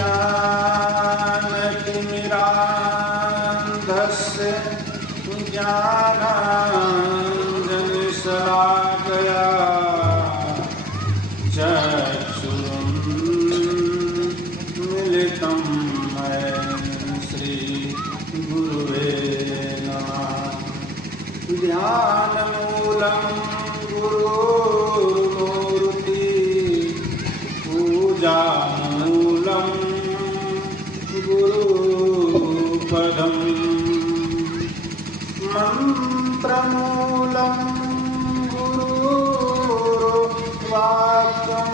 जानकीमिरान्धस्य ज्ञानाञ्जनशलाकया चक्षुरुन्मिलितं श्रीगुरुवे नमः। ध्यानमूलं गुरुमूर्ति पूजामूलं गुरुपदं मन्त्रमूलं गुरुवाक्यं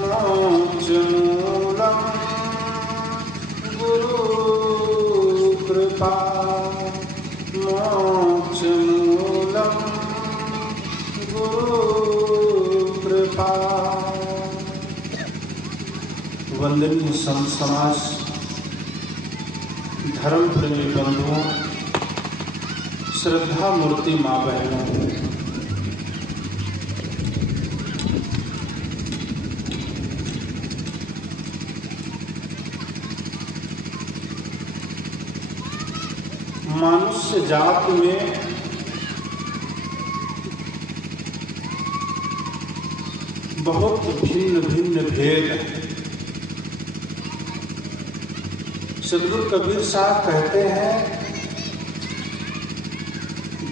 मोक्षमूलं गुरुकृपा मोक्षमूलं गुरुकृपा। वंदनीय संत समाज, धर्म प्रेमी बंधुओं, श्रद्धा मूर्ति माँ बहनों, मनुष्य जात में बहुत भिन्न भिन्न भेद है। सदगुरु कबीर साहब कहते हैं,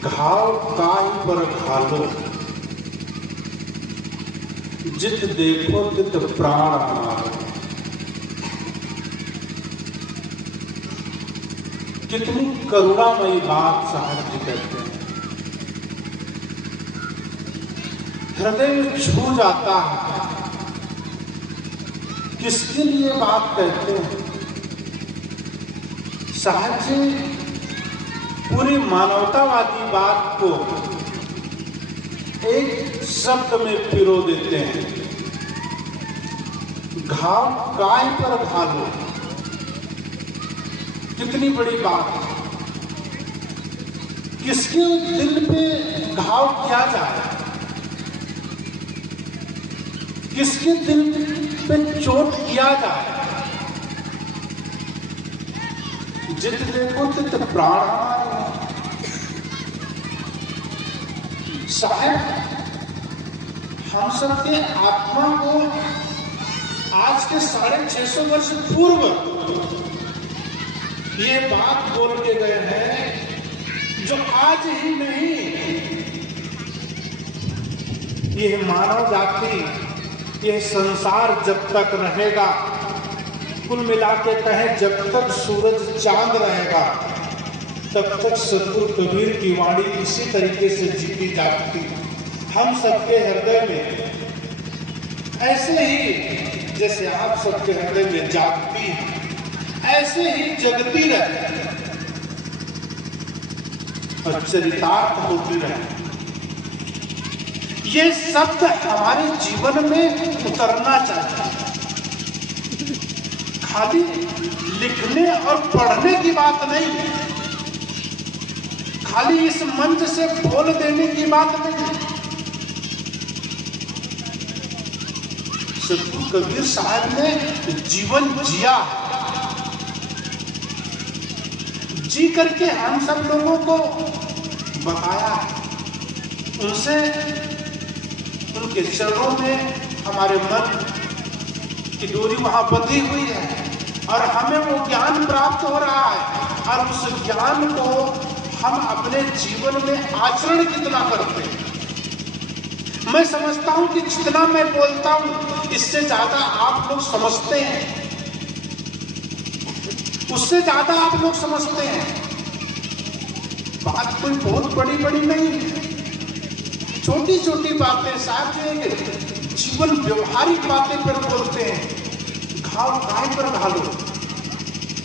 घाव काई पर घालो, जित देखो तित प्राण मारो। कितनी करुणामयी बात साहब जी कहते हैं, हृदय में छू जाता है। किसके लिए बात कहते हैं साहब जी? पूरी मानवतावादी बात को एक शब्द में पिरो देते हैं, घाव काय पर घालो। कितनी बड़ी बात। किसके दिल पे घाव किया जाए, किसके दिल पे चोट किया जाए। जित देखो तित प्राण साहब, हम सबके आत्मा को आज के 650 वर्ष पूर्व ये बात बोल के गए हैं, जो आज ही नहीं, ये मानव जाति, ये संसार जब तक रहेगा, कुल मिला के कहें जब तक सूरज चांद रहेगा, तब तक सदगुरु कबीर की वाणी इसी तरीके से जीती जाती हम सबके हृदय में, ऐसे ही जैसे आप सबके हृदय में जागती है, ऐसे ही जगती रहे और चरितार्थ होती रहे। ये शब्द हमारे जीवन में उतरना चाहिए। खाली लिखने और पढ़ने की बात नहीं, खाली इस मंच से बोल देने की बात नहीं। सदगुरु कबीर साहब ने जीवन जिया, जी करके हम सब लोगों को बताया। उनसे, उनके चरणों में हमारे मन की डोरी वहां बंधी हुई है और हमें वो ज्ञान प्राप्त हो रहा है, और उस ज्ञान को हम अपने जीवन में आचरण कितना करते हैं। मैं समझता हूं कि जितना मैं बोलता हूं, इससे ज्यादा आप लोग समझते हैं, उससे ज्यादा आप लोग समझते हैं। बात कोई बहुत बड़ी बड़ी नहीं है, छोटी छोटी बातें साथ में जीवन व्यवहारिक बातें पर बोलते हैं। घाव काय पर घालो,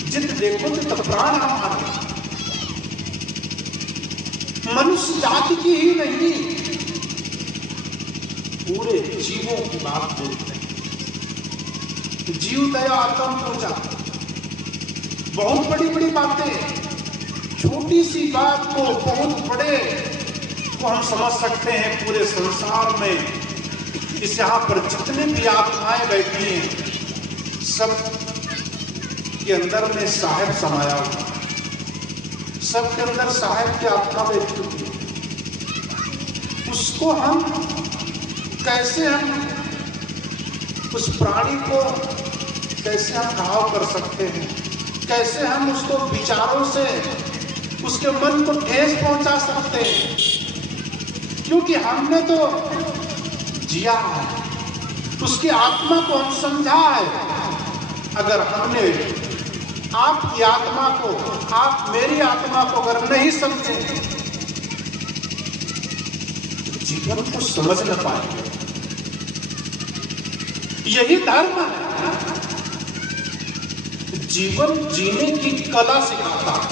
जित देखो तित प्राण हमारे। मनुष्य जाति की ही नहीं, पूरे जीवों की बात बोलते हैं। जीव दया आत्म पूजा, बहुत बड़ी बड़ी बातें, छोटी सी बात को बहुत बड़े को हम समझ सकते हैं। पूरे संसार में इस यहाँ पर जितने भी आत्माएं बैठी हैं, सब के अंदर में साहेब समाया हुआ, सबके अंदर साहेब की आत्मा बैठी हुई है। उसको हम कैसे, हम उस प्राणी को कैसे हम घाव कर सकते हैं, कैसे हम उसको विचारों से उसके मन को ठेस पहुंचा सकते हैं, क्योंकि हमने तो जिया है, उसकी आत्मा को हम समझा है। अगर हमने आपकी आत्मा को, आप मेरी आत्मा को अगर नहीं समझे, जीवन को समझ न पाएंगे। यही धर्म है, जीवन जीने की कला सिखाता है।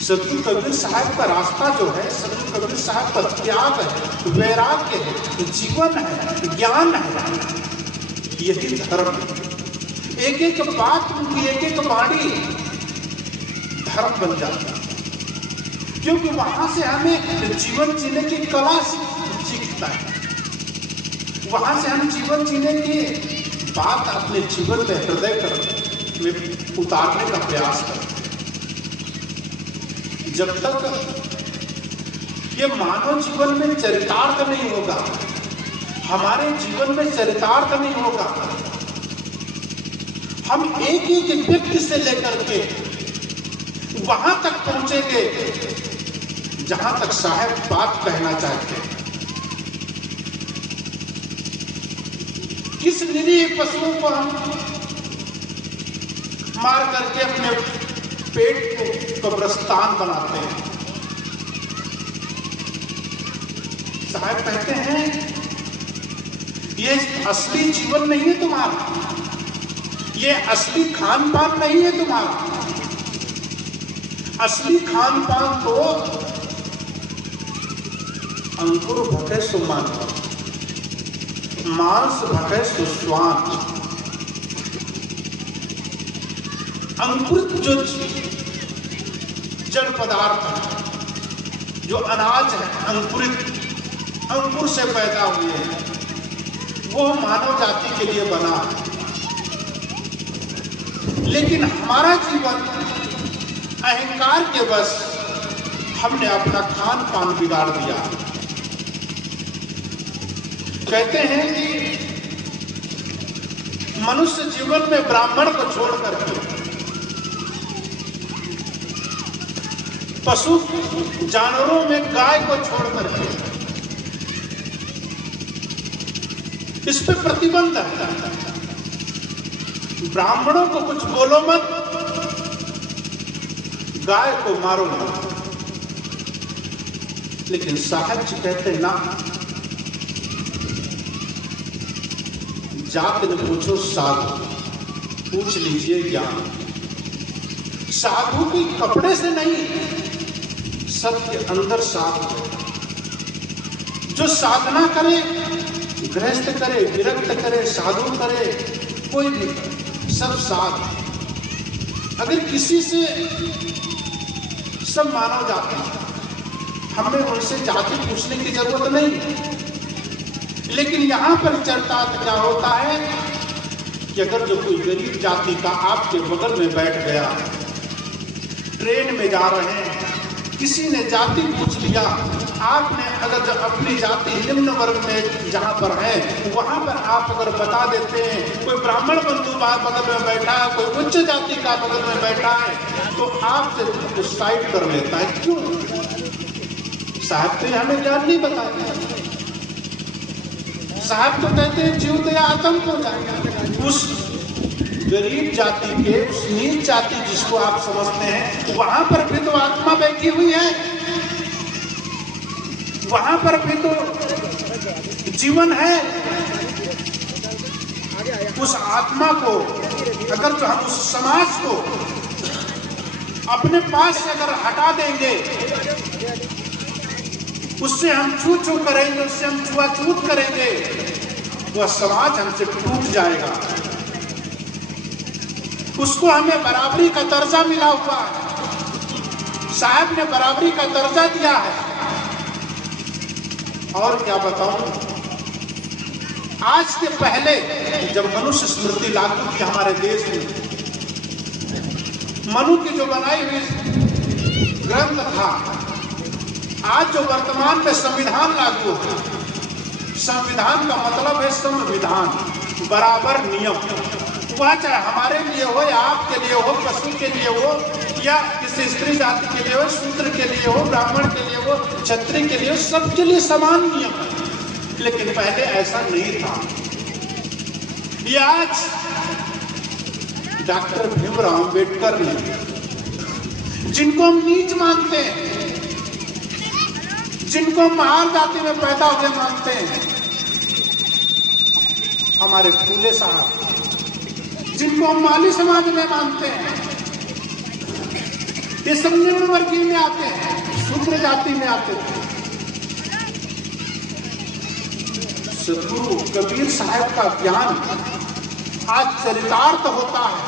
सतगुरु कबीर साहब का रास्ता जो है, सतगुरु कबीर साहब का त्याग है, वैराग्य है, जीवन है, ज्ञान है, यही धर्म है। एक एक बात उनकी, एक एक वाणी धर्म बन जाता है, क्योंकि वहां से हमें जीवन जीने की कला सीखता है। वहां से हम जीवन जीने की बात अपने जीवन में, हृदय में उतारने का प्रयास करते हैं। जब तक ये मानव जीवन में चरितार्थ नहीं होगा, हमारे जीवन में चरितार्थ नहीं होगा, हम एक एक व्यक्ति से लेकर के वहां तक पहुंचेंगे जहां तक साहब बात कहना चाहते हैं। किस निरीह पशुओं को हम मार करके अपने पेट को कब्रिस्तान बनाते हैं। साहब कहते हैं ये असली जीवन नहीं है तुम्हारा, ये असली खान पान नहीं है तुम्हारा। असली खान पान तो अंकुर भटे सुमन, मांस भटे सुस्वान। अंकुरित जो जड़ पदार्थ है, जो अनाज है, अंकुरित अंकुर से पैदा हुए हैं, वो मानव जाति के लिए बना है। लेकिन हमारा जीवन अहंकार के बस हमने अपना खान पान बिगाड़ दिया। कहते हैं कि मनुष्य जीवन में ब्राह्मण को छोड़ करके पशु जानवरों में गाय को छोड़ करके, इस पे प्रतिबंध है। ब्राह्मणों को कुछ बोलो मत, गाय को मारो मत। लेकिन साहब जी कहते ना, जात न पूछो साधु, पूछ लीजिए ज्ञान। साधु के कपड़े से नहीं, सबके अंदर साधु है। जो साधना करे, गृहस्थ करे, विरक्त करे, साधु करे, कोई भी करे, सब साथ। अगर किसी से सब मानव जाति, हमें उनसे जाति पूछने की जरूरत नहीं। लेकिन यहां पर चर्चा क्या होता है कि अगर जो कोई गरीब जाति का आपके बगल में बैठ गया, ट्रेन में जा रहे हैं, किसी ने जाति पूछ लिया, आपने अगर जब अपनी जाति निम्न वर्ग में जहां पर है वहां पर आप अगर बता देते हैं, कोई ब्राह्मण बंधु बगल में बैठा है, कोई उच्च जाति का बगल में बैठा है, तो आपसे साइड कर लेता है। क्यों? साहब तो हमें ज्ञान नहीं बताते। साहब तो कहते हैं जीव दया आतंक हो जाएगा। उस गरीब जाति के, उस नीच जाति जिसको आप समझते हैं, वहां पर भी तो आत्मा बैठी हुई है, वहां पर भी तो जीवन है। उस आत्मा को अगर जो हम उस समाज को अपने पास से अगर हटा देंगे, उससे हम छू छू करेंगे, उससे हम छुआछूत करेंगे, वह समाज हमसे टूट जाएगा। उसको हमें बराबरी का दर्जा मिला हुआ है, साहब ने बराबरी का दर्जा दिया है। और क्या बताऊं, आज के पहले जब मनुष्य स्मृति लागू की हमारे देश में, मनु की जो बनाई हुई ग्रंथ था, आज जो वर्तमान में संविधान लागू होता है, संविधान का मतलब है संविधान, बराबर नियम। वह चाहे हमारे लिए हो या आपके लिए हो, पशु के लिए हो या किसी स्त्री जाति के लिए हो, शूद्र के लिए हो, ब्राह्मण के लिए हो, क्षत्रिय के लिए हो, सबके लिए समान नियम है। लेकिन पहले ऐसा नहीं था। ये आज डॉक्टर भीमराव अंबेडकर ने, जिनको हम नीच मानते हैं, जिनको हम महान जाति में पैदा हुए मानते हैं, हमारे फूले साहब, जिनको हम माली समाज में मानते हैं, ये सब निम्न वर्गीय में आते हैं, शूद्र जाति में आते थे। सदगुरु कबीर साहब का ज्ञान आज चरितार्थ होता है।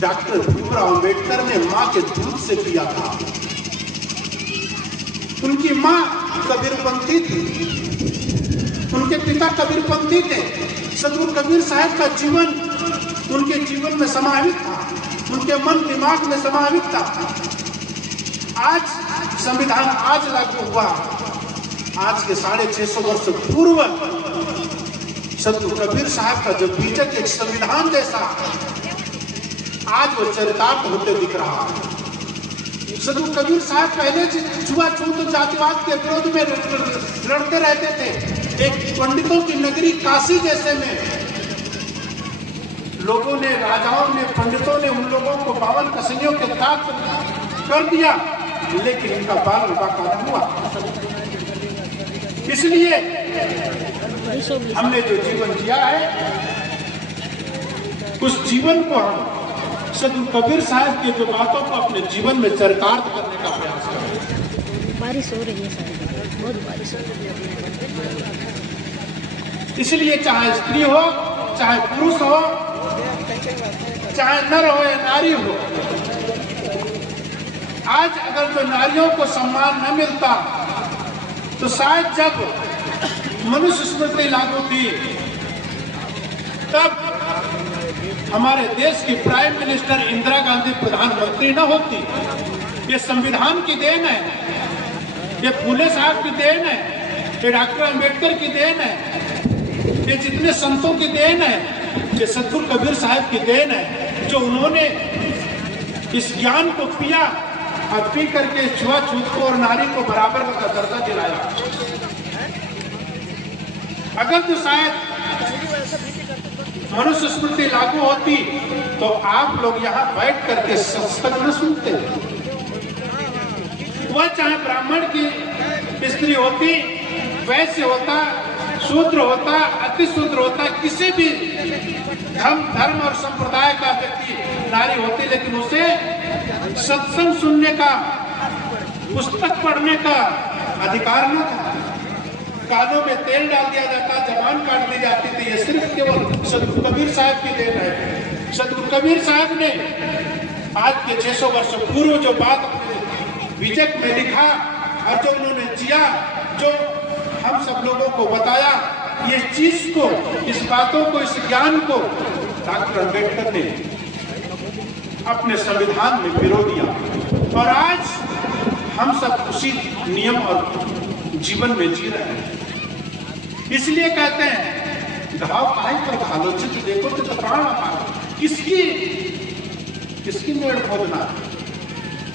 डॉक्टर भीमराव अंबेडकर ने मां के दूध से पिया था। उनकी मां कबीरपंथी थी, उनके पिता कबीरपंथी थे। सदगुरु कबीर साहब का जीवन उनके जीवन में समाहित था, उनके मन दिमाग में समाहित था। आज संविधान आज लागू हुआ, आज के 650 वर्ष पूर्व सदगुरु कबीर साहब का जो बीजक एक संविधान जैसा आज वो चरितार्थ होते दिख रहा है। सदगुरु कबीर साहब पहले छुआछूत जातिवाद के विरोध में लड़ते रहते थे। एक पंडितों की नगरी काशी जैसे में लोगों ने, राजाओं ने, पंडितों ने उन लोगों को 52 कसैयों के साथ कर दिया, लेकिन इनका बाल बाका न हुआ। इसलिए हमने जो जीवन जिया है, उस जीवन को हम सदगुरु कबीर साहब के जो बातों को अपने जीवन में चरितार्थ करने का प्रयास करें। बारिश हो रही है साहब, बहुत बारिश हो रही है। इसलिए चाहे स्त्री हो, चाहे पुरुष हो, चाहे नर हो या नारी हो, आज अगर जो नारियों को सम्मान न मिलता तो शायद जब मनुष्य स्मृति लागू थी तब हमारे देश की प्राइम मिनिस्टर इंदिरा गांधी प्रधानमंत्री न होती। ये संविधान की देन है, ये फूले साहब की देन है, ये डॉक्टर अंबेडकर की देन है, ये जितने संतों की देन है, ये सदगुरु कबीर साहब की देन है, जो उन्होंने इस ज्ञान को पिया और पी करके छुआछूत को और नारी को बराबर का दर्जा दिलाया। अगर तो शायद मनुष्य स्मृति लागू होती तो आप लोग यहाँ बैठ करके सत्संग न सुनते। वह चाहे ब्राह्मण की स्त्री होती, वैश्य होता, शूद्र होता, अति शूद्र होता, किसी भी धर्म और संप्रदाय का व्यक्ति नारी होती, लेकिन उसे सत्संग सुनने का, पुस्तक पढ़ने का अधिकार न था। कानों में तेल डाल दिया जाता, जबान काट दी जाती थी। ये सिर्फ केवल सदगुरु कबीर साहब की देन है। सदगुरु कबीर साहब ने आज के 600 वर्ष पूर्व जो बात अपने विजय में लिखा और जो उन्होंने जिया, जो हम सब लोगों को बताया, ये चीज को, इस बातों को, इस ज्ञान को डॉक्टर अंबेडकर ने अपने संविधान में पिरो दिया और आज हम सब उसी नियम और जीवन में जी रहे हैं। इसलिए कहते हैं घाव काहे पर घालो, चित्त देखो तो प्राण अपार। किसकी मेड़ खोदना है,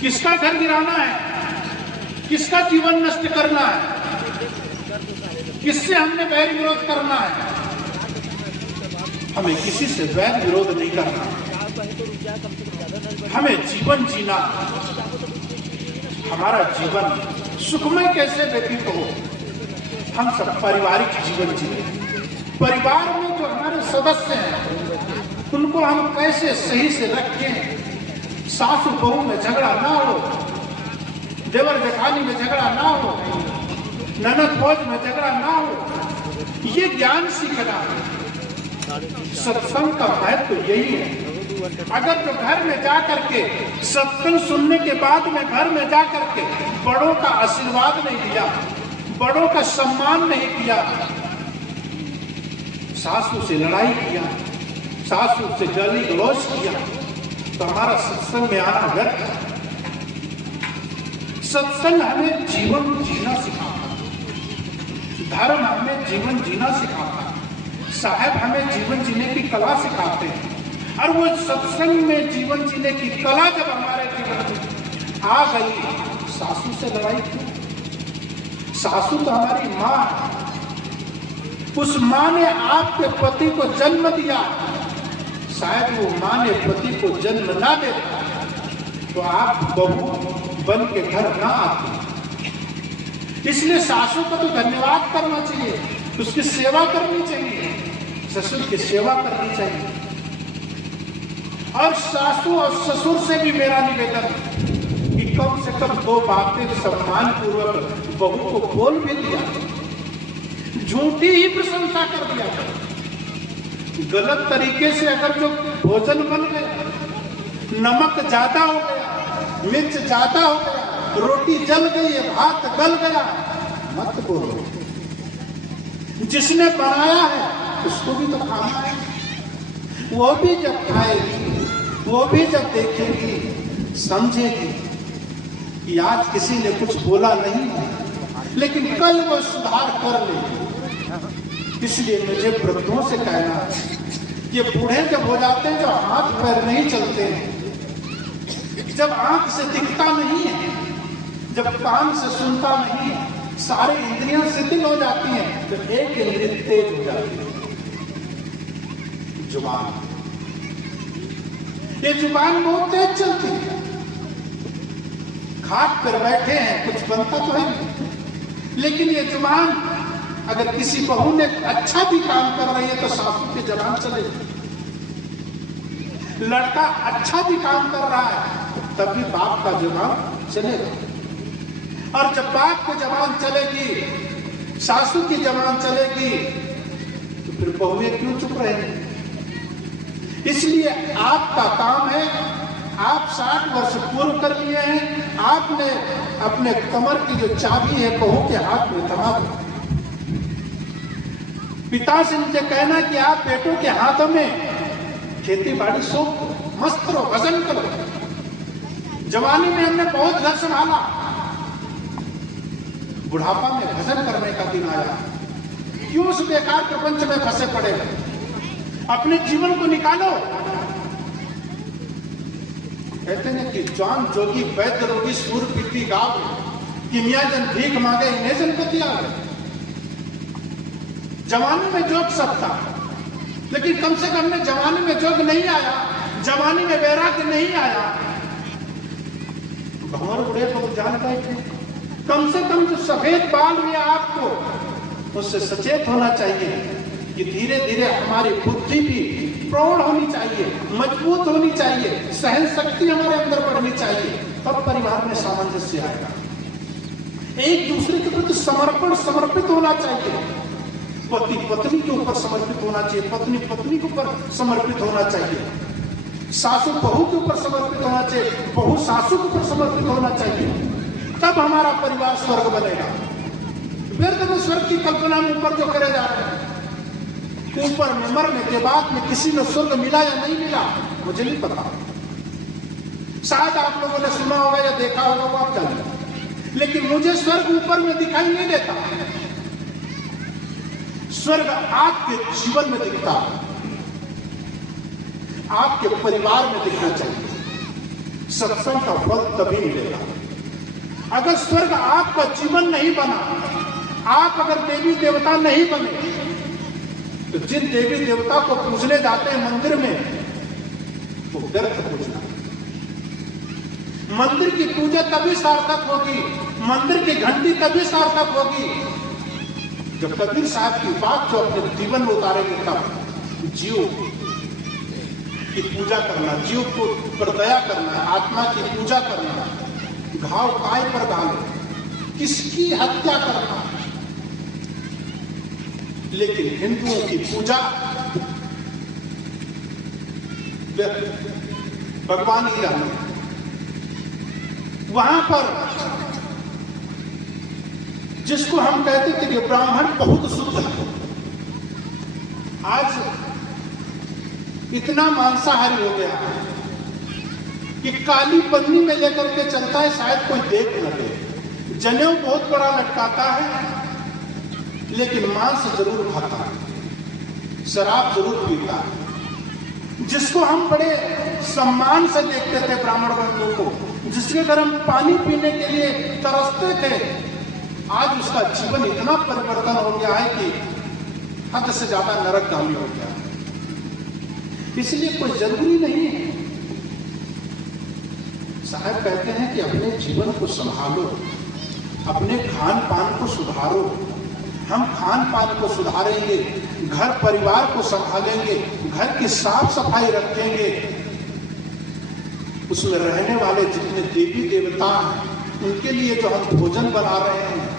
किसका घर गिराना है, किसका जीवन नष्ट करना है, किससे हमने वैर विरोध करना है। हमें किसी से वैर विरोध नहीं करना, हमें जीवन जीना। हमारा जीवन सुखमय कैसे व्यतीत हो, हम सब पारिवारिक जीवन जिए। परिवार में जो हमारे सदस्य हैं उनको हम कैसे सही से रखें, सासू बहू में झगड़ा ना हो, देवर जेठानी में झगड़ा ना हो, ननद फौज में झगड़ा ना हो, ये ज्ञान सीखना। सत्संग का महत्व तो यही है। अगर जो घर में जा करके सत्संग सुनने के बाद में घर में जा करके बड़ों का आशीर्वाद नहीं दिया, बड़ों का सम्मान नहीं किया, सासू से लड़ाई किया, सासू से गाली गलौज किया, तो हमारा सत्संग में आना व्यर्थ है। सत्संग हमें जीवन जीना सिखाता, धर्म हमें जीवन जीना सिखाता, साहब हमें जीवन जीने की कला सिखाते हैं। और वो सत्संग में जीवन जीने की कला जब हमारे जीवन में आ गई, सासू से लड़ाई क्यों? सासू तो हमारी माँ है। उस माँ ने आपके पति को जन्म दिया, शायद वो माँ ने पति को जन्म ना देता तो आप बहू बन के घर ना आते। इसलिए सासू को तो धन्यवाद करना चाहिए, उसकी सेवा करनी चाहिए, ससुर की सेवा करनी चाहिए। और सासू और ससुर से भी मेरा निवेदन कि कम से कम दो बातें सम्मान पूर्वक बहू को बोल भी दिया, झूठी ही प्रशंसा कर दिया। गलत तरीके से अगर जो भोजन बन गया, नमक ज्यादा हो गया, मिर्च ज्यादा हो गया, रोटी जल गई है, भात गल गया, मत बोलो। जिसने बनाया है उसको भी तो खाना है। वो भी जब खाएगी, वो भी जब देखेगी, समझेगी कि आज किसी ने कुछ बोला नहीं है, लेकिन कल वो सुधार कर लेगी। इसलिए मुझे वृद्धों से कहना है, ये बूढ़े जब हो जाते हैं, जो हाथ पैर नहीं चलते हैं, जब आंख से दिखता नहीं है, जब कान से सुनता नहीं है, सारे इंद्रियां शिथिल हो जाती हैं, तो एक इंद्रिय तेज हो जाती है, जुबान। ये जुबान बहुत तेज चलती है। खाट पर बैठे हैं, कुछ बनता तो है नहीं, लेकिन ये जुबान अगर किसी बहू ने अच्छा भी काम कर रही है तो सासू की जबान चलेगी। लड़का अच्छा भी काम कर रहा है तब भी बाप का जबान चलेगा। और जब बाप की जबान चलेगी, सासू की जबान चलेगी, तो फिर बहुएं क्यों चुप रहेंगी? इसलिए आपका काम है, आप 60 वर्ष पूर्व कर लिए हैं, आपने अपने कमर की जो चाबी है बहू के हाथ में थमा दो। पिता से मुझे कहना कि आप बेटों के हाथों में खेती बाड़ी सौंप दो, मस्त करो, भजन करो। जवानी में हमने बहुत घर संभाला, बुढ़ापा में भजन करने का दिन आया। क्यों उस बेकार प्रपंच में फंसे पड़े? अपने जीवन को निकालो। कहते हैं कि जवान जोगी वैद्य रोगी सूर पीती गाव, किमिया जन भीख मांगे इन्हें जन को दिया। जवानी में जोग सब था, लेकिन कम से कम में जवानी में जोग नहीं आया, जवानी में वैराग्य नहीं आया। भंवर बुढ़े लोग जान गए थे। कम से कम जो सफेद बाल हुए आपको, उससे सचेत होना चाहिए कि धीरे धीरे हमारी बुद्धि भी प्रौढ़ होनी चाहिए, मजबूत होनी चाहिए, सहन शक्ति हमारे अंदर बढ़नी चाहिए, तब परिवार में सामंजस्य आएगा। एक दूसरे के प्रति समर्पित होना चाहिए। पति पत्नी के ऊपर समर्पित होना चाहिए, पत्नी पत्नी के ऊपर समर्पित होना चाहिए, सासू बहू के ऊपर समर्पित होना चाहिए, बहू सासू के ऊपर समर्पित होना चाहिए। तब हमारा परिवार स्वर्ग बनेगा। व्यर्थ में स्वर्ग की कल्पना में ऊपर जो करे जा रहे हैं, ऊपर में मरने के बाद में किसी में स्वर्ग मिला या नहीं मिला मुझे नहीं पता। शायद आप लोगों ने सुना होगा या देखा होगा, वो आप जाने, लेकिन मुझे स्वर्ग ऊपर में दिखाई नहीं देता। स्वर्ग आपके जीवन में दिखता है, आपके परिवार में दिखना चाहिए। सत्संग का फल तभी मिलेगा। अगर स्वर्ग आपका जीवन नहीं बना, आप अगर देवी देवता नहीं बने, तो जिन देवी देवता को पूजने जाते हैं मंदिर में, वो व्यर्थ पूजना। मंदिर की पूजा तभी सार्थक होगी, मंदिर की घंटी तभी सार्थक होगी जब कबीर साहब की बात जो अपने जीवन में उतारेंगे। तब जीव की पूजा करना, जीव को पर दया करना, आत्मा की पूजा करना, घाव काय पर डालो, किसकी हत्या करना। लेकिन हिंदुओं की पूजा भगवान की जाने, वहां पर जिसको हम कहते थे कि ब्राह्मण बहुत शुद्ध है, आज इतना मांसाहारी हो गया है कि काली पन्नी में लेकर के चलता है, शायद कोई देख न दे। जनेऊ बहुत बड़ा लटकाता है, लेकिन मांस जरूर खाता है, शराब जरूर पीता है। जिसको हम बड़े सम्मान से देखते थे, ब्राह्मण बंधु को, जिसके घर हम पानी पीने के लिए तरसते थे, आज उसका जीवन इतना परिवर्तन हो गया है कि हद से ज्यादा नरकगामी हो गया है। इसलिए कोई जरूरी नहीं है। साहब कहते हैं कि अपने जीवन को संभालो, अपने खान पान को सुधारो। हम खान पान को सुधारेंगे, घर परिवार को संभालेंगे, घर की साफ सफाई रखेंगे, उसमें रहने वाले जितने देवी देवता हैं उनके लिए जो हम भोजन बना रहे हैं,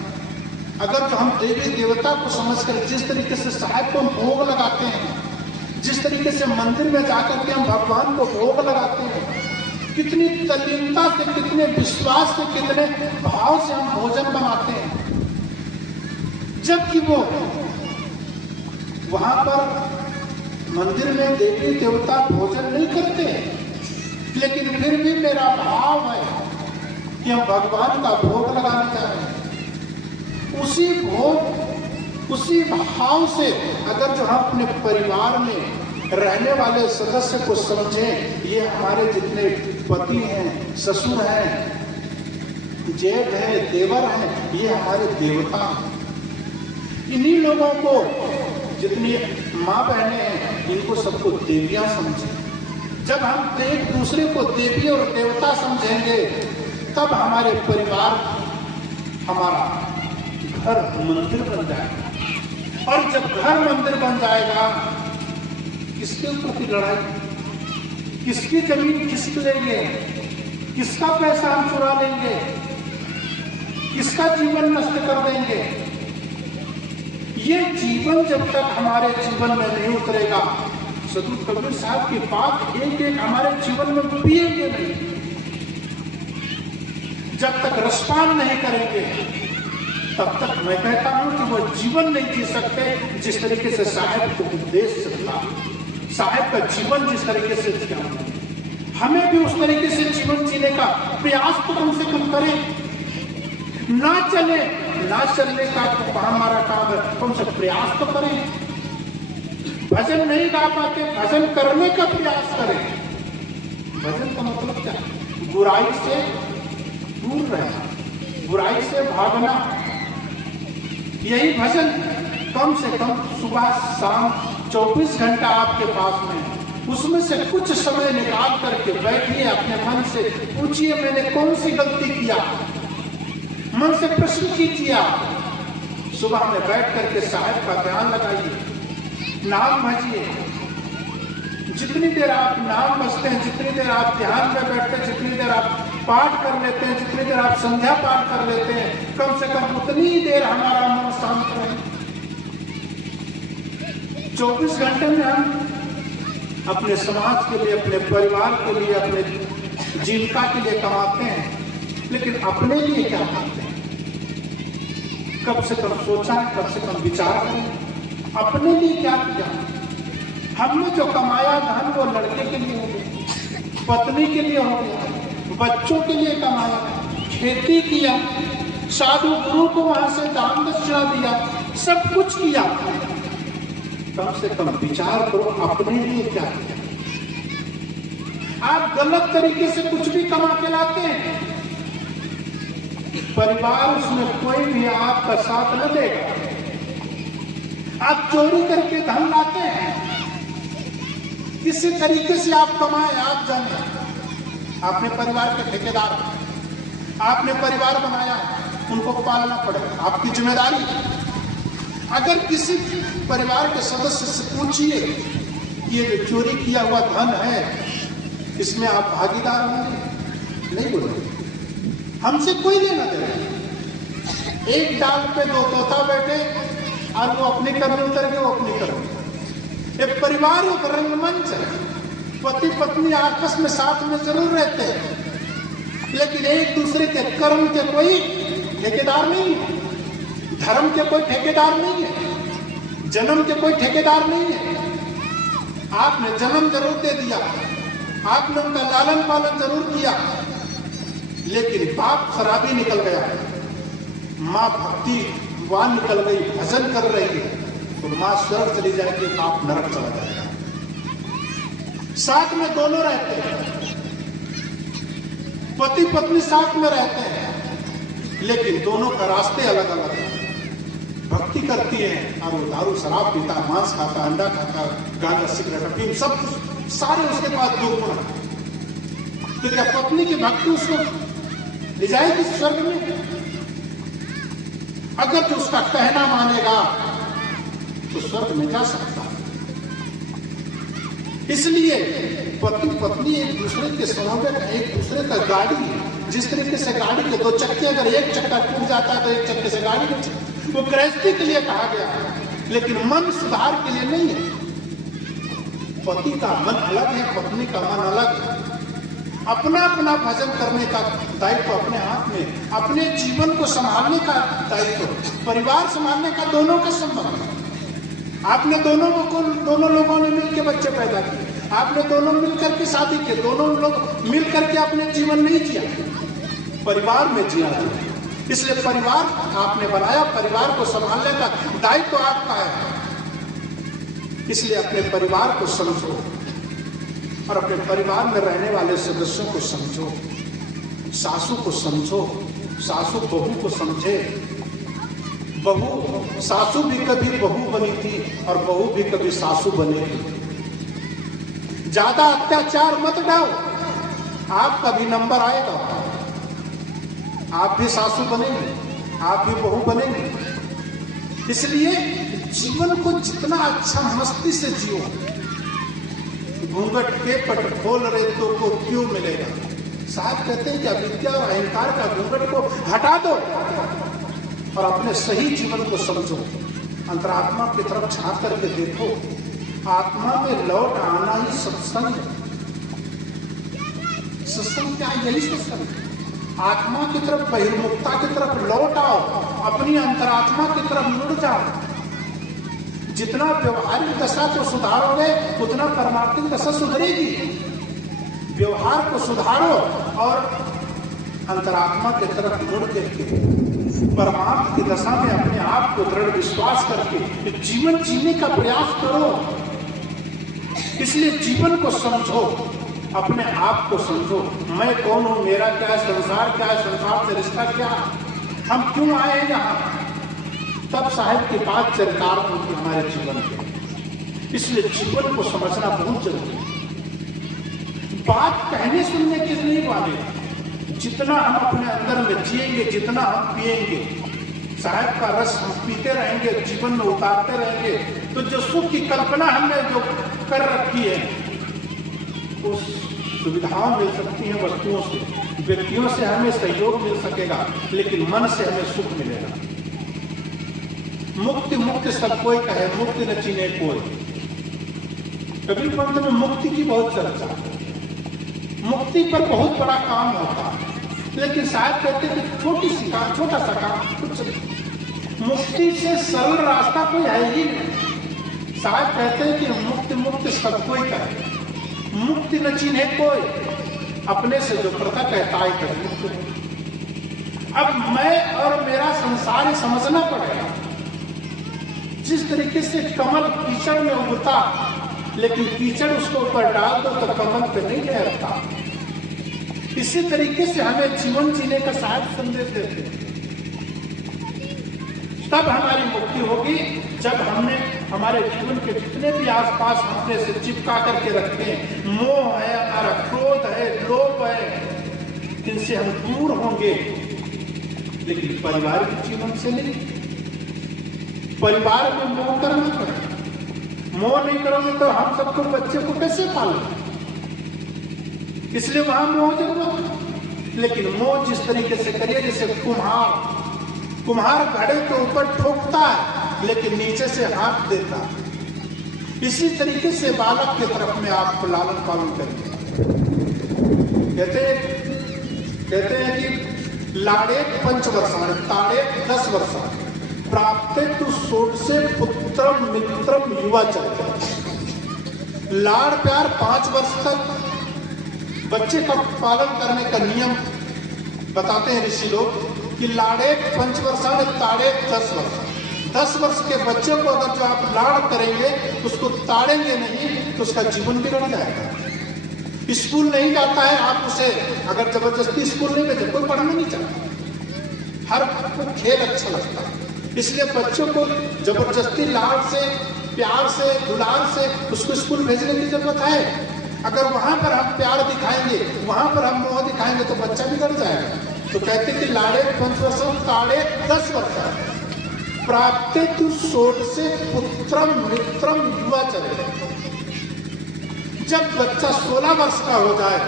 अगर जो हम देवी देवता को समझकर जिस तरीके से साहब को हम भोग लगाते हैं, जिस तरीके से मंदिर में जाकर के हम भगवान को भोग लगाते हैं, कितनी तल्लीनता से, कितने विश्वास से, कितने भाव से हम भोजन बनाते हैं, जबकि वो वहां पर मंदिर में देवी देवता भोजन नहीं करते, लेकिन फिर भी मेरा भाव है कि हम भगवान का भोग लगाना चाह रहे हैं। उसी भोग, उसी भाव से अगर जो हम अपने परिवार में रहने वाले सदस्य को समझें, ये हमारे जितने पति हैं, ससुर हैं, जेठ हैं, देवर हैं, ये हमारे देवता हैं। इन्हीं लोगों को, जितनी माँ बहनें हैं, इनको सबको देवियां समझें। जब हम एक दूसरे को देवी और देवता समझेंगे, तब हमारे परिवार, हमारा घर मंदिर बन जाएगा। और जब घर मंदिर बन जाएगा, किसके ऊपर की लड़ाई, किसकी जमीन किसको लेंगे, किसका पैसा हम चुरा लेंगे, किसका जीवन नष्ट कर देंगे, ये जीवन जब तक हमारे जीवन में नहीं उतरेगा, सदगुरु कबीर साहब की बात एक एक हमारे जीवन में पिएंगे नहीं। जब तक रसपान नहीं करेंगे, तब तक मैं कहता हूं कि वो जीवन नहीं जी सकते जिस तरीके से साहब को उपदेश सकता, साहब का जीवन जिस तरीके से जिया। हमें भी उस तरीके से जीवन जीने का प्रयास तो कम से कम करें। ना चले, ना चलने का हमारा काम है, कम से प्रयास तो करें। भजन नहीं गा पाते, भजन करने का प्रयास करें। भजन का मतलब क्या? बुराई से दूर रहना, बुराई से भागना, यही भजन। कम से कम सुबह शाम 24 घंटा आपके पास में, उसमें से कुछ समय निकाल करके बैठिए, अपने मन से पूछिए मैंने कौन सी गलती किया, मन से प्रश्न कीजिए। सुबह में बैठ करके साहब का ध्यान लगाइए, नाम भजिए। जितनी देर आप नाम बजते हैं, जितनी देर आप ध्यान में बैठते हैं, जितनी देर आप पाठ कर लेते हैं, जितनी देर आप संध्या पाठ कर लेते हैं, कम से कम उतनी ही देर हमारा मन शांत रहे। 24 घंटे में हम अपने समाज के लिए, अपने परिवार के लिए, अपने जीविका के लिए कमाते हैं, लेकिन अपने लिए क्या करते हैं? कब से कम सोचा, कब से कम विचार करें, अपने लिए क्या किया? हमने जो कमाया धन वो लड़के के लिए हो गया, पत्नी के लिए हो गया, बच्चों के लिए कमाया, खेती किया, साधु गुरु को वहां से दान दक्षिणा दिया, सब कुछ किया। कम से कम विचार करो अपने लिए क्या किया। आप गलत तरीके से कुछ भी कमा के लाते हैं, परिवार उसमें कोई भी आपका साथ न देगा। आप चोरी करके धन लाते हैं, किसी तरीके से आप कमाए, आप जाने। आपने परिवार के ठेकेदार, आपने परिवार बनाया, उनको पालना पड़ेगा, आपकी जिम्मेदारी। अगर किसी परिवार के सदस्य से पूछिए ये जो चोरी किया हुआ धन है, इसमें आप भागीदार होंगे? नहीं बोलेंगे, हमसे कोई लेना देना। एक डाल पे दो तोता बैठे और वो अपने कर्म उतर गए, वो अपनी कर्म। एक परिवार एक रंगमंच है, पति पत्नी आपस में साथ में जरूर रहते हैं, लेकिन एक दूसरे के कर्म के कोई ठेकेदार नहीं है, धर्म के कोई ठेकेदार नहीं है, जन्म के कोई ठेकेदार नहीं है। आपने जन्म जरूर दे दिया, आपने उनका लालन पालन जरूर किया, लेकिन बाप शराबी निकल गया, माँ भक्तिवान निकल गई, भजन कर रही है, तो माँ स्वर्ग चली जाएगी, बाप नरक चला जाएगा। साथ में दोनों रहते हैं, पति पत्नी साथ में रहते हैं, लेकिन दोनों का रास्ते अलग अलग हैं। भक्ति करती है और वो दारू शराब पीता, मांस खाता, अंडा खाता, गांजा सिगरेट अफीम सब कुछ सारे उसके पास दुर्गुण है। तो क्या पत्नी की भक्ति उसको ले जाएगी स्वर्ग में? अगर तो उसका कहना मानेगा तो स्वर्ग में जा सकता है। इसलिए पति पत्नी एक दूसरे के समवेत है, एक दूसरे का गाड़ी है। जिस तरीके से गाड़ी के दो चक्के, अगर एक चक्का टूट जाता है तो एक चक्के से गाड़ी नहीं चलती। वो गृहस्थी के लिए कहा गया है, लेकिन मन सुधार के लिए नहीं है। पति का मन अलग है, पत्नी का मन अलग है। अपना अपना भजन करने का दायित्व अपने हाथ में, अपने जीवन को संभालने का दायित्व, परिवार संभालने का दोनों का संबंध है। आपने दोनों लोगों ने मिलकर बच्चे पैदा किए, आपने दोनों मिलकर के शादी की, दोनों लोग मिलकर के अपने जीवन नहीं जिया, परिवार में जिया। इसलिए परिवार आपने बनाया, परिवार को संभालने का दायित्व तो आपका है। इसलिए अपने परिवार को समझो और अपने परिवार में रहने वाले सदस्यों को समझो। सासू को समझो, सासू बहू को समझे। बहू सासू भी कभी बहू बनी थी और बहू भी कभी सासू बनेगी। ज्यादा अत्याचार मत डालो, आपका भी नंबर आएगा, आप भी सासू बनेंगे, आप भी बहू बनेंगे। इसलिए जीवन को जितना अच्छा मस्ती से जियो। घूंघट के पट खोल रहे तो को क्यों मिलेगा? साहब कहते हैं कि अविद्या और अहंकार का घूंघट को हटा दो और अपने सही जीवन को समझो। अंतरात्मा की तरफ झांक करके देखो, आत्मा में लौट आना ही सत्संग है। सत्संग क्या है? यही सत्संग है। आत्मा की तरफ, बहिर्मुखता की तरफ लौट आओ, अपनी अंतरात्मा की तरफ मुड़ जाओ। जितना व्यवहारिक दशा को सुधारोगे उतना परमार्थिक दशा सुधरेगी। व्यवहार को सुधारो और अंतरात्मा की तरफ मुड़ करके परमार्थ की दशा में अपने आप को दृढ़ विश्वास करके जीवन जीने का प्रयास करो। इसलिए जीवन को समझो, अपने आप को समझो। मैं कौन हूं, मेरा क्या है, संसार क्या है, संसार से रिश्ता क्या है, हम क्यों आए हैं यहाँ। तब साहिब की बात चरितार्थ होती हमारे जीवन के। इसलिए जीवन को समझना बहुत जरूरी है। बात कहने सुनने की नहीं वाले, जितना हम अपने अंदर में जिएंगे, जितना हम पिएंगे, साहिब का रस हम पीते रहेंगे, जीवन में उतारते रहेंगे, तो जो सुख की कल्पना हमने जो कर रखी है, उस सुविधाएं मिल सकती हैं वस्तुओं से, व्यक्तियों से हमें सहयोग मिल सकेगा, लेकिन मन से हमें सुख मिलेगा। मुक्ति मुक्ति सब कोई कहे, मुक्ति न चीने कोई। कबीर पंथ में मुक्ति की बहुत चर्चा, मुक्ति पर बहुत बड़ा काम होता है, लेकिन शायद कहते हैं कि छोटी सी काम, छोटा सा काम, कुछ नहीं। मुक्ति से सरल रास्ता कोई है ही नहीं। शायद कहते हैं कि मुक्ति मुक्ति सब कोई कहे, मुक्ति न चीने कोई। अपने से जो प्रथा कहता है कि मुक्ति। अब मैं और मेरा संसार समझना पड़ेगा। जिस तरीके से कमल कीचड़ में उगता, लेकिन कीचड़ उसको ऊपर डाल दो तो कमल पे नहीं लहरता, इसी तरीके से हमें जीवन जीने का शायद संदेश देते हैं। तब हमारी मुक्ति होगी जब हमने हमारे जीवन के जितने भी आसपास अपने से चिपका करके रखते हैं, मोह है, हमारा क्रोध है, लोभ है, इनसे हम दूर होंगे। लेकिन पारिवारिक जीवन से नहीं, परिवार में मोह करना पड़ेगा। मोह नहीं करोगे तो हम सबको, बच्चे को कैसे पालोगे? इसलिए वहां मोह जरूरत है। लेकिन मोह जिस तरीके से करिए, जैसे कुम्हार घड़े के ऊपर ठोकता है लेकिन नीचे से हाथ देता है, इसी तरीके से बालक की तरफ में आपको लालन पालन करेंगे। कहते हैं कि लाड़े 5 वर्षाणि ताड़े 10 वर्षाणि प्राप्ते तु षोडशे पुत्रम मित्रम युवा चरित्र। लाड़ प्यार 5 वर्ष तक बच्चे का पालन करने का नियम बताते हैं ऋषि लोग कि लाड़े पंचवर्षाण ताड़े 10 वर्ष। 10 वर्ष के बच्चे को अगर जो आप लाड़ करेंगे, उसको ताड़ेंगे नहीं तो उसका जीवन बिगड़ जाएगा। स्कूल नहीं जाता है, आप उसे अगर जबरदस्ती स्कूल नहीं भेजे, कोई पढ़ना नहीं चाहता, हर को खेल अच्छा लगता है। इसलिए बच्चों को जबरदस्ती लाड़ से, प्यार से, दुलार से उसको स्कूल भेजने की जरूरत है। अगर वहां पर हम प्यार दिखाएंगे, वहां पर हम मोह दिखाएंगे तो बच्चा बिगड़ जाएगा। तो कहते कि लाड़े 5 वर्ष ताड़े 10 वर्ष प्राप्ते तु सोट से पुत्रम मित्रम युवा चले। जब बच्चा 16 वर्ष का हो जाए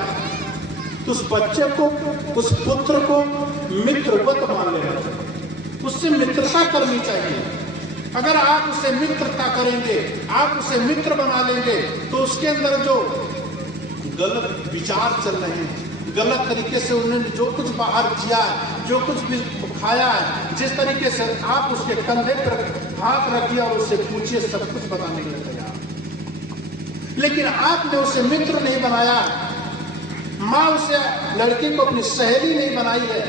तो उस बच्चे को, उस पुत्र को मित्रवत मान लेना चाहिए, उससे मित्रता करनी चाहिए। अगर आप उसे मित्रता करेंगे, आप उसे मित्र बना लेंगे तो उसके अंदर जो गलत विचार चल रहे हैं, गलत तरीके से उन्होंने जो कुछ बाहर किया है, जो कुछ भी खाया है, जिस तरीके से आप उसके कंधे पर हाथ रखिए और उससे पूछिए, सब कुछ बताने के लिए तैयार। लेकिन आपने उसे मित्र नहीं बनाया, माँ उसे, लड़की को अपनी सहेली नहीं बनाई है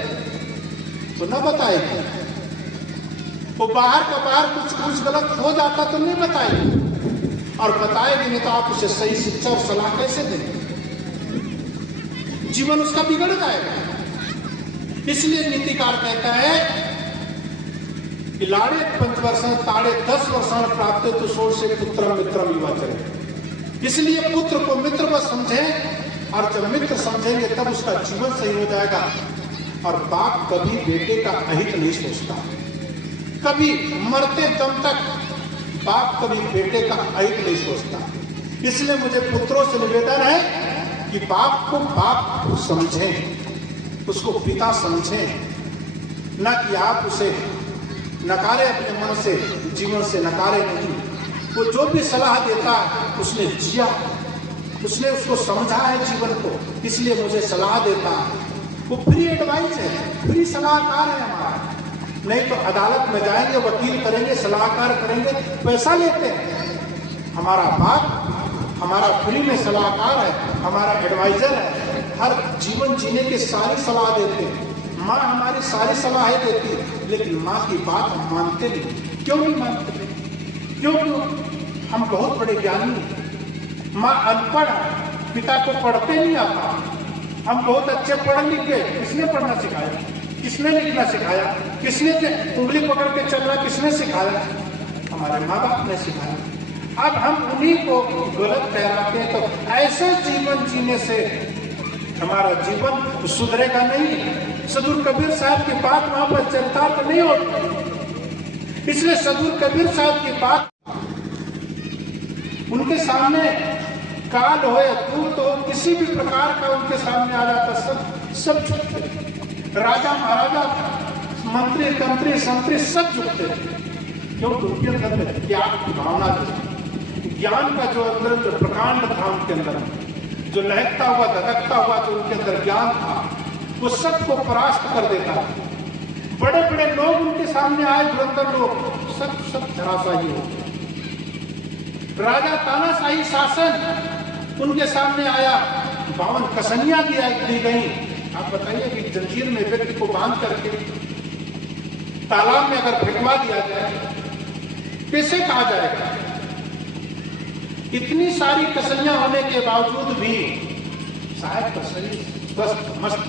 तो न बताएगी। वो बाहर का बाहर कुछ गलत हो जाता तो नहीं बताएगी, और बताएगी नहीं तो आप उसे सही शिक्षा और सलाह कैसे देंगे? जीवन उसका बिगड़ जाएगा। इसलिए नीतिकार कहता है कि लाड़े 5 वर्ष ताड़े 10 वर्ष प्राप्त तो सोच से पुत्र मित्र युवा चले। इसलिए पुत्र को मित्र व समझे, और जब मित्र समझेंगे तब उसका जीवन सही हो जाएगा। और बाप कभी बेटे का अहित नहीं सोचता, कभी मरते दम तक बाप कभी बेटे का अहित नहीं सोचता। इसलिए मुझे पुत्रों से निवेदन है कि बाप को बाप समझें, उसको पिता समझें, न कि आप उसे नकारे, अपने मन से, जीवन से नकारे नहीं। वो जो भी सलाह देता है उसने जिया, उसने उसको समझा है जीवन को, इसलिए मुझे सलाह देता है। वो फ्री एडवाइस है, फ्री सलाहकार है हमारा। नहीं तो अदालत में जाएंगे, वकील करेंगे, सलाहकार करेंगे, पैसा लेते हैं। हमारा बाप हमारा फ्री में सलाहकार है, हमारा एडवाइजर है, हर जीवन जीने की सारी सलाह देते हैं। माँ हमारी सारी सलाहें देती है, लेकिन माँ की बात हम मानते नहीं। क्यों नहीं मानते? क्योंकि हम बहुत बड़े ज्ञानी हैं। माँ अनपढ़, पिता को पढ़ते नहीं आता। हम बहुत अच्छे पढ़ लिख गए, किसने पढ़ना सिखाया? किसने लिखना सिखाया? किसने उंगली पकड़ के चलना किसने सिखाया? हमारे माँ बाप ने सिखाया। अब हम उन्हीं को गलत ठहराते हैं, तो ऐसे जीवन जीने से हमारा जीवन सुधरेगा नहीं। सदगुरु कबीर साहब की बात वहां पर चर्चा तो नहीं होती, इसलिए सदगुरु कबीर साहब की बात उनके सामने काल हो या दूत हो, किसी भी प्रकार का उनके सामने आ जाता, सब झुकते। राजा महाराजा, मंत्री तंत्री संतरी सब झुकते, क्योंकि उनके अंदर में ज्ञान की भावना थी। ज्ञान का जो अंदर जो प्रकांड था उनके अंदर, जो लहकता हुआ धधकता हुआ जो उनके अंदर ज्ञान था, वो सबको परास्त कर देता। बड़े बड़े लोग उनके सामने आए, धुरंधर लोग, सब धराशायी हो गए। राजा तानाशाही शासन उनके सामने आया, 52 कसनियां दी गई। आप बताइए कि जंजीर में व्यक्ति को बांध करके तालाब में अगर फेंकवा दिया जाए, कैसे कहा जाएगा? इतनी सारी कसनियां होने के बावजूद भी साहब का शरीर स्वस्थ मस्त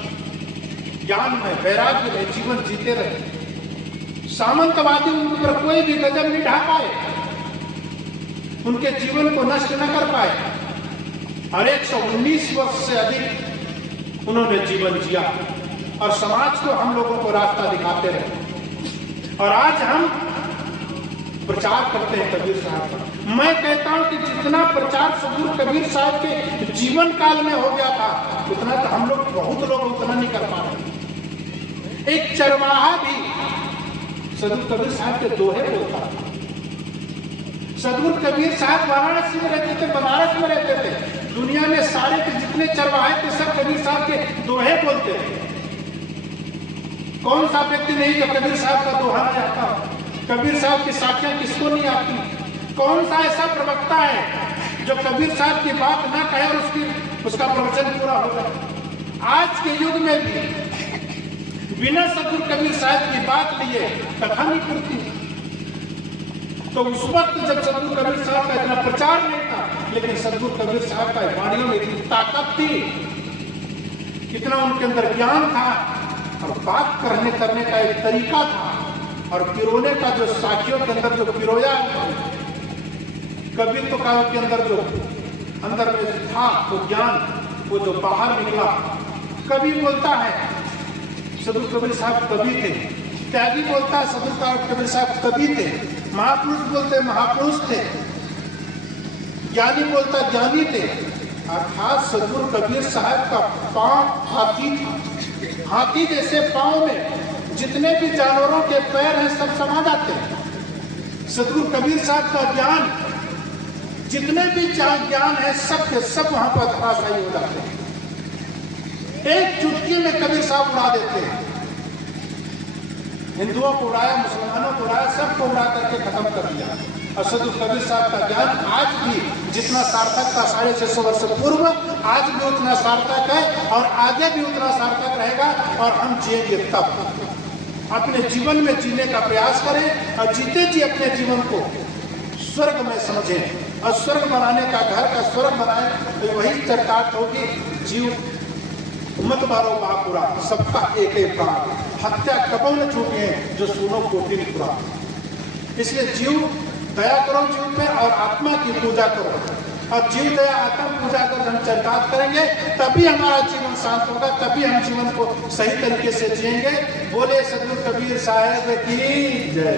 ज्ञान में, वैराग्य में जीवन जीते रहे। सामंतवादी उन पर कोई भी गजब नहीं ढा पाए, उनके जीवन को नष्ट न कर पाए, और 119 वर्ष से अधिक उन्होंने जीवन जिया और समाज को, हम लोगों को रास्ता दिखाते रहे। और आज हम प्रचार करते हैं कबीर साहब का। मैं कहता हूं कि जितना प्रचार सदगुरु कबीर साहब के जीवन काल में हो गया था, उतना तो हम लोग, बहुत लोग उतना नहीं कर पा रहे। एक चरवाहा भी सदगुरु कबीर साहब के दोहे बोलता था। सदगुरु कबीर साहब वाराणसी में रहते थे, बनारस में रहते थे। दुनिया में सारे के जितने चरवाहे थे सब कबीर साहब के दोहे बोलते थे। कौन सा व्यक्ति नहीं जो कबीर साहब का दोहा नहीं आता? कबीर साहब की साखियां किसको नहीं आती? कौन सा ऐसा प्रवक्ता है जो कबीर साहब की बात ना कहे और उसका प्रवचन पूरा हो जाए। आज के युग में भी बिना सदगुरु कबीर साहब की बात लिए कथा नहीं करती। तो उस वक्त जब सदगुरु कबीर साहब का इतना प्रचार नहीं था, लेकिन सदगुरु कबीर साहब का वाणियों में इतनी ताकत थी, कितना उनके अंदर ज्ञान था और बात करने का एक तरीका था, और पिरोने का जो साखियों के अंदर जो पिरोया कबीर तो काल के अंदर जो अंदर में था वो ज्ञान, वो जो बाहर निकला। कवि बोलता है सदगुरु कबीर साहब कवि थे, त्यागी बोलता है सदगुरु कबीर साहब कवि थे, महापुरुष बोलते महापुरुष थे, ज्ञानी बोलता ज्ञानी थे। अर्थात सदगुरु कबीर साहब का पांव हाथी था। हाथी जैसे पांव में जितने भी जानवरों के पैर हैं सब समा जाते हैं। सदगुरु कबीर साहब का ज्ञान, जितने भी ज्ञान है सब के सब वहां पर धराशायी हो जाते हैं। एक चुटकी में कबीर साहब उड़ा देते हैं। हिंदुओं को उड़ाया, मुसलमानों को उड़ाया, सबको उड़ा करके खत्म कर दिया। और सदगुरु कबीर साहब का ज्ञान आज भी जितना सार्थक था 650 वर्ष पूर्व, आज भी उतना सार्थक है और आगे भी उतना सार्थक रहेगा। और हम जिएंगे तब अपने जीवन में जीने का प्रयास करें और जीते जी अपने जीवन को स्वर्ग में समझें और स्वर्ग बनाने का, घर का स्वर्ग बनाए, तो वही चरितार्थ होगी। जीव मत मारो बापुरा, सबका एक एक प्राण, हत्या कबो न छूटे जो सुनो कोटि पुरा। इसलिए जीव दया करो जीव पे और आत्मा की पूजा करो, और जीव दया आत्मा पूजा कर हम चरितार्थ करेंगे, तभी हमारा जीवन शांत होगा, तभी हम जीवन को सही तरीके से जिएंगे। बोले सदगुरु कबीर साहब की जय।